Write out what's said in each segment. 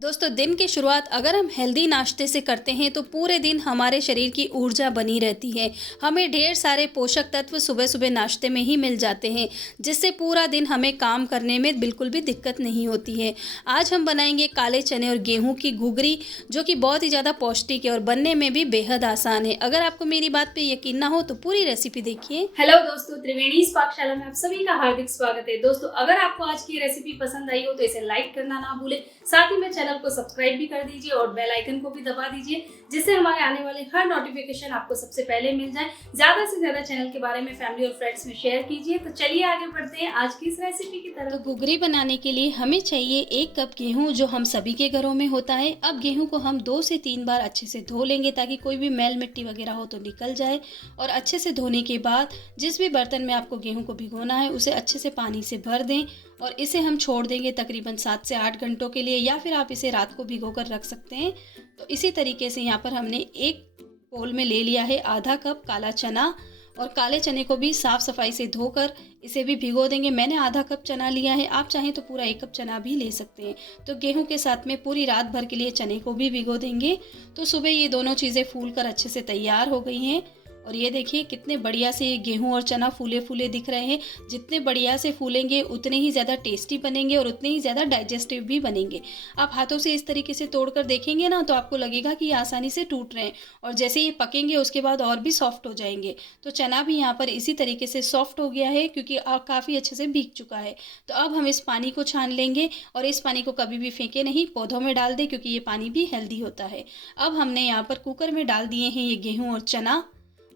दोस्तों, दिन की शुरुआत अगर हम हेल्दी नाश्ते से करते हैं तो पूरे दिन हमारे शरीर की ऊर्जा बनी रहती है। हमें ढेर सारे पोषक तत्व सुबह सुबह नाश्ते में ही मिल जाते हैं, जिससे पूरा दिन हमें काम करने में बिल्कुल भी दिक्कत नहीं होती है। आज हम बनाएंगे काले चने और गेहूं की घुघरी, जो कि बहुत ही ज़्यादा पौष्टिक है और बनने में भी बेहद आसान है। अगर आपको मेरी बात पे यकीन ना हो तो पूरी रेसिपी देखिए। हेलो दोस्तों, त्रिवेणी पाकशाला में आप सभी का हार्दिक स्वागत है। दोस्तों, अगर आपको आज की रेसिपी पसंद आई हो तो इसे लाइक करना ना भूलें। साथ ही में चैनल को सब्सक्राइब भी कर दीजिए और बेल आइकन को भी दबा दीजिए, जिससे हमारे आने वाले हर नोटिफिकेशन आपको सबसे पहले मिल जाए। ज्यादा से ज्यादा चैनल के बारे में फैमिली और फ्रेंड्स में शेयर कीजिए। तो चलिए आगे बढ़ते हैं आज की इस रेसिपी की तरफ। तो घुघरी बनाने के लिए हमें चाहिए 1 कप गेहूं, जो हम सभी के घरों में होता है। अब गेहूं को हम 2 से 3 बार अच्छे से धो लेंगे, ताकि कोई भी मैल मिट्टी वगैरह हो तो निकल जाए। और अच्छे से धोने के बाद जिस भी बर्तन में आपको गेहूं को भिगोना है उसे अच्छे से पानी से भर दें और इसे हम छोड़ देंगे तकरीबन 7 से 8 घंटों के लिए, या फिर आप इसे रात को भिगो कर रख सकते हैं। तो इसी तरीके से यहाँ पर हमने एक बोल में ले लिया है आधा कप काला चना, और काले चने को भी साफ़ सफाई से धोकर इसे भी भिगो देंगे। मैंने आधा कप चना लिया है, आप चाहें तो पूरा 1 कप चना भी ले सकते हैं। तो गेहूं के साथ में पूरी रात भर के लिए चने को भी भिगो देंगे। तो सुबह ये दोनों चीज़ें फूल कर अच्छे से तैयार हो गई हैं। और ये देखिए कितने बढ़िया से ये गेहूं और चना फूले फूले दिख रहे हैं। जितने बढ़िया से फूलेंगे उतने ही ज़्यादा टेस्टी बनेंगे और उतने ही ज़्यादा डाइजेस्टिव भी बनेंगे। आप हाथों से इस तरीके से तोड़कर देखेंगे ना, तो आपको लगेगा कि ये आसानी से टूट रहे हैं, और जैसे ये पकेंगे उसके बाद और भी सॉफ्ट हो जाएंगे। तो चना भी यहाँ पर इसी तरीके से सॉफ्ट हो गया है, क्योंकि काफ़ी अच्छे से भीग चुका है। तो अब हम इस पानी को छान लेंगे, और इस पानी को कभी भी फेंके नहीं, पौधों में डाल दें, क्योंकि ये पानी भी हेल्दी होता है। अब हमने यहाँ पर कुकर में डाल दिए हैं ये गेहूँ और चना,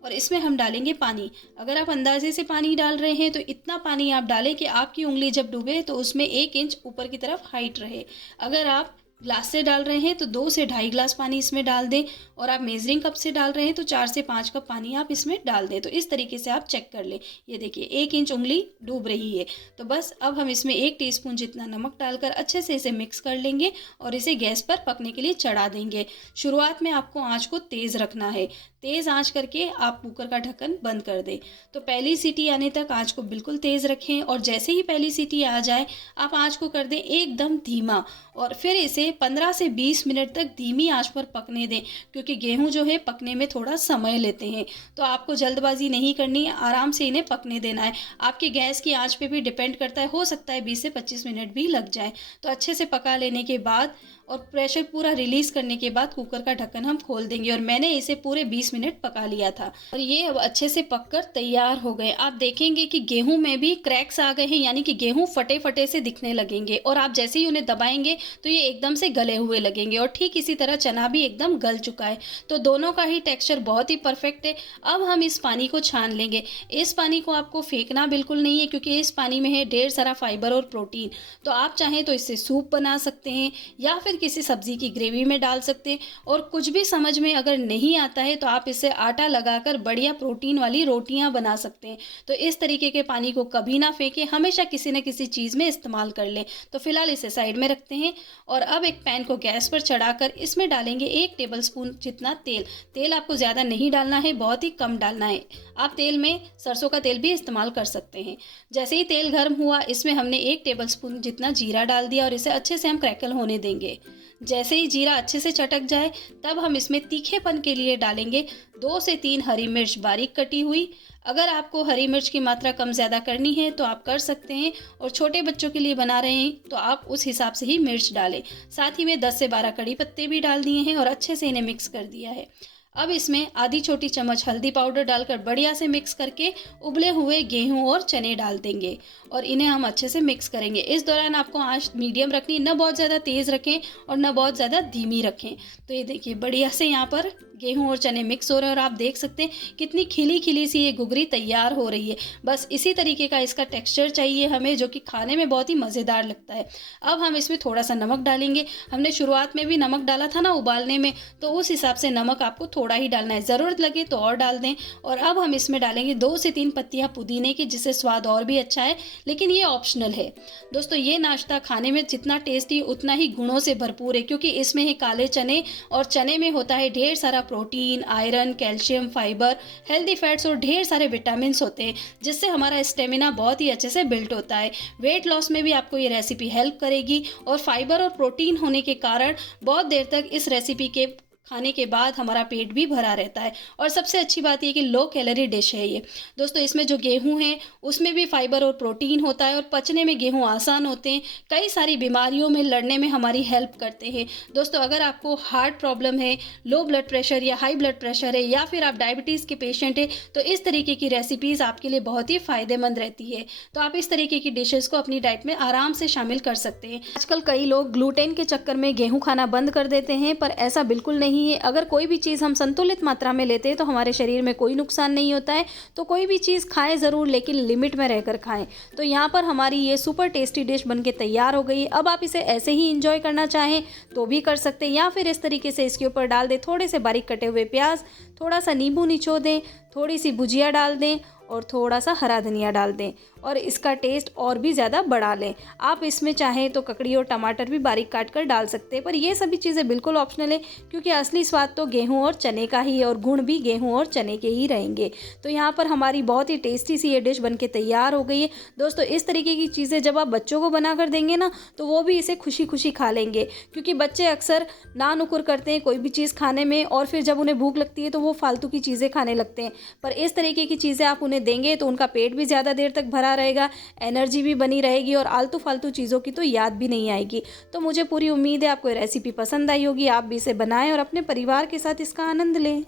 और इसमें हम डालेंगे पानी। अगर आप अंदाजे से पानी डाल रहे हैं तो इतना पानी आप डालें कि आपकी उंगली जब डूबे तो उसमें 1 इंच ऊपर की तरफ हाइट रहे। अगर आप ग्लास से डाल रहे हैं तो 2 से ढाई ग्लास पानी इसमें डाल दें, और आप मेजरिंग कप से डाल रहे हैं तो 4 से 5 कप पानी आप इसमें डाल दें। तो इस तरीके से आप चेक कर लें। ये देखिए 1 इंच उंगली डूब रही है। तो बस अब हम इसमें 1 टीस्पून जितना नमक डालकर अच्छे से इसे मिक्स कर लेंगे और इसे गैस पर पकने के लिए चढ़ा देंगे। शुरुआत में आपको आँच को तेज़ रखना है। तेज़ आंच करके आप कुकर का ढक्कन बंद कर दें। तो पहली सीटी आने तक आंच को बिल्कुल तेज़ रखें, और जैसे ही पहली सीटी आ जाए आप आंच को कर दें एकदम धीमा, और फिर इसे 15 से 20 मिनट तक धीमी आंच पर पकने दें, क्योंकि गेहूं जो है पकने में थोड़ा समय लेते हैं। तो आपको जल्दबाजी नहीं करनी है, आराम से इन्हें पकने देना है। आपके गैस की आंच पे भी डिपेंड करता है, हो सकता है 20 से 25 मिनट भी लग जाए। तो अच्छे से पका लेने के बाद और प्रेशर पूरा रिलीज़ करने के बाद कुकर का ढक्कन हम खोल देंगे, और मैंने इसे पूरे 20 मिनट पका लिया था, और ये अब अच्छे से पककर तैयार हो गए। आप देखेंगे कि गेहूं में भी क्रैक्स आ गए हैं, यानी कि गेहूं फटे फटे से दिखने लगेंगे, और आप जैसे ही उन्हें दबाएंगे तो ये एकदम से गले हुए लगेंगे। और ठीक इसी तरह चना भी एकदम गल चुका है। तो दोनों का ही टेक्सचर बहुत ही परफेक्ट है। अब हम इस पानी को छान लेंगे। इस पानी को आपको फेंकना बिल्कुल नहीं है, क्योंकि इस पानी में है ढेर सारा फाइबर और प्रोटीन। तो आप चाहें तो इससे सूप बना सकते हैं, या फिर किसी सब्जी की ग्रेवी में डाल सकते हैं। और कुछ भी समझ में अगर नहीं आता है तो आप इससे आटा लगाकर बढ़िया प्रोटीन वाली रोटियां बना सकते हैं। तो इस तरीके के पानी को कभी ना फेंकें, हमेशा किसी न किसी चीज़ में इस्तेमाल कर लें। तो फिलहाल इसे साइड में रखते हैं, और अब एक पैन को गैस पर चढ़ाकर इसमें डालेंगे 1 टेबलस्पून जितना तेल। तेल आपको ज़्यादा नहीं डालना है, बहुत ही कम डालना है। आप तेल में सरसों का तेल भी इस्तेमाल कर सकते हैं। जैसे ही तेल गर्म हुआ, इसमें हमने 1 टेबलस्पून जितना जीरा डाल दिया, और इसे अच्छे से हम क्रैकल होने देंगे। जैसे ही जीरा अच्छे से चटक जाए, तब हम इसमें तीखेपन के लिए डालेंगे 2 से 3 हरी मिर्च बारीक कटी हुई। अगर आपको हरी मिर्च की मात्रा कम ज़्यादा करनी है तो आप कर सकते हैं, और छोटे बच्चों के लिए बना रहे हैं तो आप उस हिसाब से ही मिर्च डालें। साथ ही में 10 से 12 कड़ी पत्ते भी डाल दिए हैं, और अच्छे से इन्हें मिक्स कर दिया है। अब इसमें आधी छोटी चम्मच हल्दी पाउडर डालकर बढ़िया से मिक्स करके उबले हुए गेहूं और चने डाल देंगे, और इन्हें हम अच्छे से मिक्स करेंगे। इस दौरान आपको आंच मीडियम रखनी, न बहुत ज़्यादा तेज़ रखें और न बहुत ज़्यादा धीमी रखें। तो ये देखिए बढ़िया से यहाँ पर गेहूं और चने मिक्स हो रहे हैं, और आप देख सकते हैं कितनी खिली खिली सी ये घुघरी तैयार हो रही है। बस इसी तरीके का इसका टेक्सचर चाहिए हमें, जो कि खाने में बहुत ही मज़ेदार लगता है। अब हम इसमें थोड़ा सा नमक डालेंगे। हमने शुरुआत में भी नमक डाला था ना उबालने में, तो उस हिसाब से नमक आपको थोड़ा ही डालना है, ज़रूरत लगे तो और डाल दें। और अब हम इसमें डालेंगे 2 से 3 पत्तियाँ पुदीने की, जिससे स्वाद और भी अच्छा है, लेकिन ये ऑप्शनल है। दोस्तों ये नाश्ता खाने में जितना टेस्टी उतना ही गुणों से भरपूर है, क्योंकि इसमें है काले चने और चने में होता है ढेर सारा protein, iron, calcium, fibre, healthy fats और ढेर सारे विटामिन्स होते हैं, जिससे हमारा स्टेमिना बहुत ही अच्छे से बिल्ड होता है। वेट लॉस में भी आपको ये रेसिपी हेल्प करेगी और फाइबर और प्रोटीन होने के कारण बहुत देर तक इस रेसिपी के खाने के बाद हमारा पेट भी भरा रहता है। और सबसे अच्छी बात ये कि लो कैलोरी डिश है ये। दोस्तों इसमें जो गेहूं है उसमें भी फाइबर और प्रोटीन होता है और पचने में गेहूं आसान होते हैं, कई सारी बीमारियों में लड़ने में हमारी हेल्प करते हैं। दोस्तों अगर आपको हार्ट प्रॉब्लम है, लो ब्लड प्रेशर या हाई ब्लड प्रेशर है, या फिर आप डायबिटीज़ के पेशेंट है, तो इस तरीके की रेसिपीज़ आपके लिए बहुत ही फ़ायदेमंद रहती है। तो आप इस तरीके की डिशेज़ को अपनी डाइट में आराम से शामिल कर सकते हैं। आजकल कई लोग ग्लूटेन के चक्कर में गेहूँ खाना बंद कर देते हैं, पर ऐसा बिल्कुल नहीं है। अगर कोई भी चीज़ हम संतुलित मात्रा में लेते हैं तो हमारे शरीर में कोई नुकसान नहीं होता है। तो कोई भी चीज़ खाएं ज़रूर, लेकिन लिमिट में रहकर खाएं। तो यहाँ पर हमारी ये सुपर टेस्टी डिश बनके तैयार हो गई। अब आप इसे ऐसे ही इंजॉय करना चाहें तो भी कर सकते हैं, या फिर इस तरीके से इसके ऊपर डाल दें थोड़े से बारीक कटे हुए प्याज, थोड़ा सा नींबू निचोड़ दें, थोड़ी सी भुजिया डाल दें और थोड़ा सा हरा धनिया डाल दें और इसका टेस्ट और भी ज़्यादा बढ़ा लें। आप इसमें चाहें तो ककड़ी और टमाटर भी बारीक काट कर डाल सकते हैं, पर ये सभी चीज़ें बिल्कुल ऑप्शनल है, क्योंकि असली स्वाद तो गेहूं और चने का ही है और गुण भी गेहूं और चने के ही रहेंगे। तो यहाँ पर हमारी बहुत ही टेस्टी सी ये डिश बनके तैयार हो गई है। दोस्तों इस तरीके की चीज़ें जब आप बच्चों को बना कर देंगे ना, तो वो भी इसे खुशी खुशी खा लेंगे, क्योंकि बच्चे अक्सर ना नुकुर करते हैं कोई भी चीज़ खाने में, और फिर जब उन्हें भूख लगती है तो वो फालतू की चीज़ें खाने लगते हैं। पर इस तरीके की चीज़ें आप उन्हें देंगे तो उनका पेट भी ज़्यादा देर तक भरा रहेगा, एनर्जी भी बनी रहेगी और आलतू फालतू चीज़ों की तो याद भी नहीं आएगी। तो मुझे पूरी उम्मीद है आपको ये रेसिपी पसंद आई होगी। आप भी इसे बनाएं और अपने परिवार के साथ इसका आनंद लें।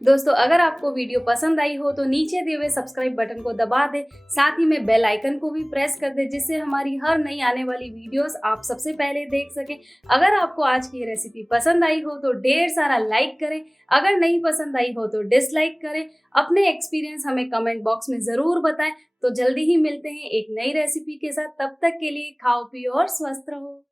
दोस्तों अगर आपको वीडियो पसंद आई हो तो नीचे दिए हुए सब्सक्राइब बटन को दबा दें, साथ ही में बेल आइकन को भी प्रेस कर दें, जिससे हमारी हर नई आने वाली वीडियोस आप सबसे पहले देख सकें। अगर आपको आज की ये रेसिपी पसंद आई हो तो ढेर सारा लाइक करें, अगर नहीं पसंद आई हो तो डिसलाइक करें। अपने एक्सपीरियंस हमें कमेंट बॉक्स में ज़रूर बताएं। तो जल्दी ही मिलते हैं एक नई रेसिपी के साथ, तब तक के लिए खाओ पियो और स्वस्थ रहो।